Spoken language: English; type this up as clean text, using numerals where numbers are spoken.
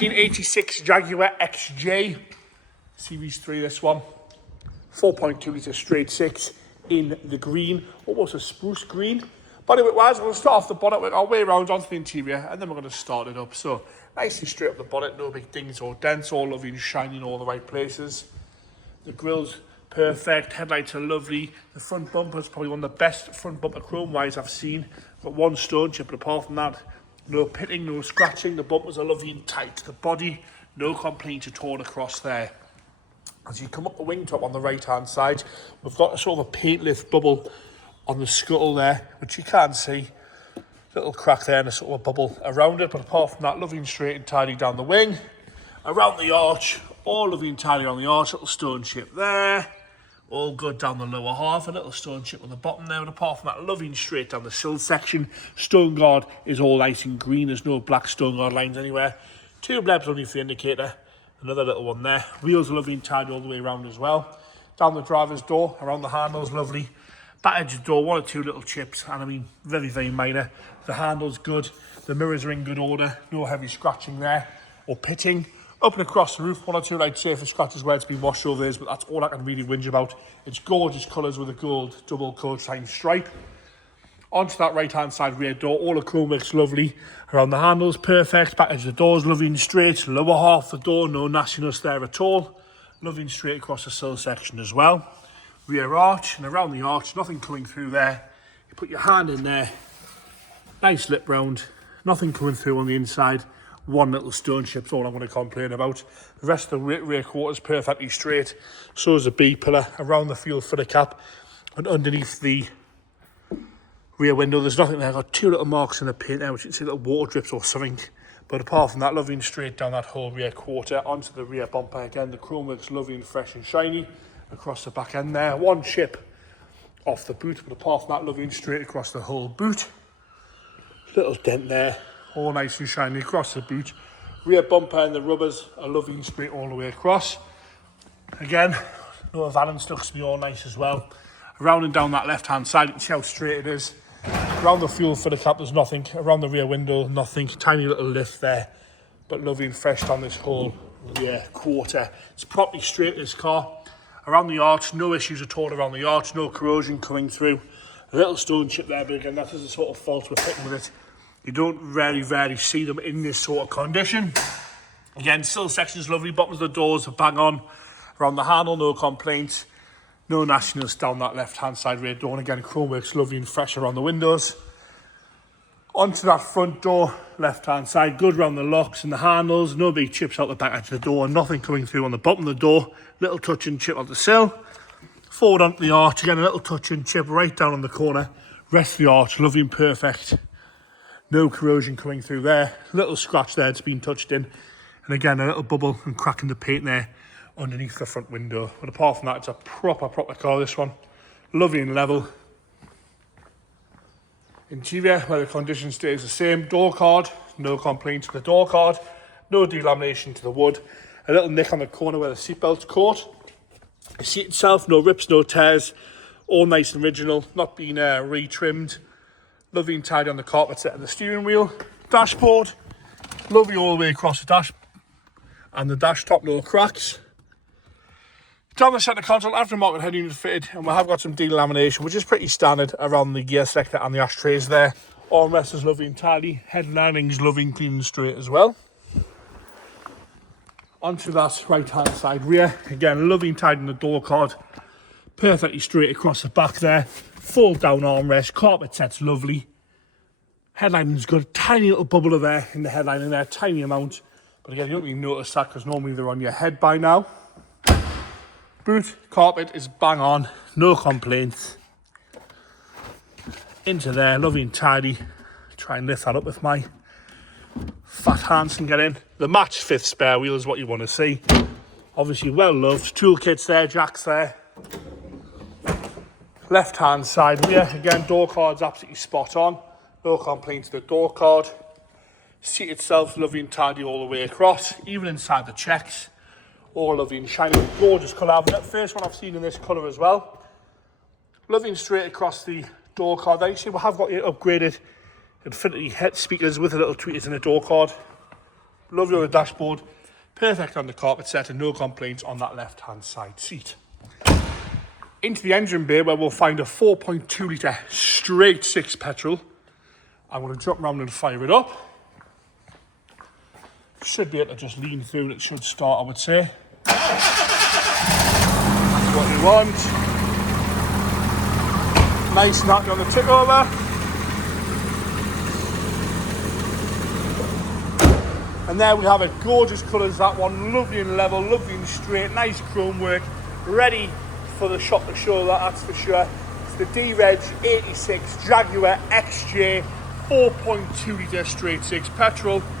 1986 Jaguar XJ, Series 3 this one, 4.2 litre straight six in the green, almost a spruce green. Bodyweight wise, we're going to start off the bonnet, work our way around onto the interior, and then we're going to start it up. So nice and straight up the bonnet, no big dings or dents, all lovely and shiny in all the right places. The grille's perfect, headlights are lovely. The front bumper's probably one of the best front bumper chrome wise I've seen. Got one stone chip, but apart from that, no pitting, no scratching. The bumpers are lovely and tight. The body, no complaints at all across there. As you come up the wing top on the right hand side, we've got a sort of a paint lift bubble on the scuttle there, which you can see. Little crack there and a sort of a bubble around it, but apart from that, lovely and straight and tidy down the wing. Around the arch, all lovely and tidy on the arch, little stone chip there. All good down the lower half, a little stone chip on the bottom there, and apart from that, lovely and straight down the sill section. Stone guard is all nice and green, there's no black stone guard lines anywhere. Two blebs only for the indicator, another little one there. Wheels are lovely and tidy all the way around as well. Down the driver's door, around the handles, lovely. Back edge of the door, one or two little chips, and I mean, very, very minor. The handle's good, the mirrors are in good order, no heavy scratching there, or pitting. Up and across the roof, one or two light surface scratches where it's been washed over this, but that's all I can really whinge about. It's gorgeous colours with a gold double code sign stripe. Onto that right hand side rear door, all the chrome works lovely. Around the handles, perfect. Back edge of the door's lovely and straight. Lower half of the door, no nastiness there at all. Lovely and straight across the sill section as well. Rear arch, and around the arch, nothing coming through there. You put your hand in there, nice lip round, nothing coming through on the inside. One little stone chip's all I'm going to complain about. The rest of the rear quarter's perfectly straight. So is the B pillar around the fuel filler cap and underneath the rear window. There's nothing there. I've got two little marks in the paint there, which you can see little water drips or something. But apart from that, lovely and straight down that whole rear quarter onto the rear bumper. Again, the chrome works lovely and fresh and shiny across the back end there. One chip off the boot, but apart from that, lovely and straight across the whole boot. Little dent there. All nice and shiny across the boot. Rear bumper and the rubbers are lovely and straight all the way across. Again, no valance looks to be all nice as well. Around and down that left hand side, you can see how straight it is. Around the fuel filler cap, there's nothing. Around the rear window, nothing. Tiny little lift there, but lovely and fresh down this whole rear quarter. It's properly straight, this car. Around the arch, no issues at all around the arch, no corrosion coming through. A little stone chip there, but again, that is the sort of fault we're hitting with it. You don't rarely see them in this sort of condition. Again, sill section's lovely, bottoms of the doors are bang on. Around the handle, no complaints. No nastiness down that left-hand side rear door. And again, chrome works lovely and fresh around the windows. Onto that front door, left-hand side, good around the locks and the handles. No big chips out the back edge of the door, nothing coming through on the bottom of the door. Little touch and chip on the sill. Forward onto the arch, again, a little touch and chip right down on the corner. Rest of the arch, lovely and perfect. No corrosion coming through there. Little scratch there, it's been touched in. And again, a little bubble and crack in the paint there underneath the front window. But apart from that, it's a proper car, this one. Lovely and level. Interior, where the condition stays the same. Door card, no complaints with the door card. No delamination to the wood. A little nick on the corner where the seatbelt's caught. The seat itself, no rips, no tears. All nice and original, not been re-trimmed. Lovely and tidy on the carpet set and the steering wheel. Dashboard, lovely all the way across the dash. And the dash top, no cracks. Down the centre console, aftermarket head unit fitted, and we have got some delamination, which is pretty standard around the gear selector and the ashtrays there. Armrest is lovely and tidy. Headlining is lovely and clean and straight as well. Onto that right hand side rear. Again, lovely and tidy in the door card. Perfectly straight across the back there. Fold down armrest, carpet set's lovely. Headlining's good, tiny little bubble there in the headlining there, tiny amount. But again, you don't really notice that because normally they're on your head by now. Boot, carpet is bang on, no complaints. Into there, lovely and tidy. Try and lift that up with my fat hands and get in. The matched fifth spare wheel is what you want to see. Obviously well loved, toolkits there, jacks there. Left hand side rear, again door card's absolutely spot on. No complaints to the door card. Seat itself lovely and tidy all the way across, even inside the checks. All lovely and shiny, gorgeous colour. First one I've seen in this colour as well. Lovely and straight across the door card there. You see we have got your upgraded Infinity head speakers with a little tweeters in the door card. Lovely on the dashboard. Perfect on the carpet set and no complaints on that left-hand side seat. Into the engine bay where we'll find a 4.2 litre straight six petrol. I'm going to drop around and fire it up. Should be able to just lean through and it should start, I would say. That's what you want. Nice and happy on the tick over. And there we have it. Gorgeous colours, that one. Lovely and level, lovely and straight. Nice chrome work. Ready for the shop to show that's for sure. It's the D-Reg 86 Jaguar XJ 4.2 litre straight six petrol.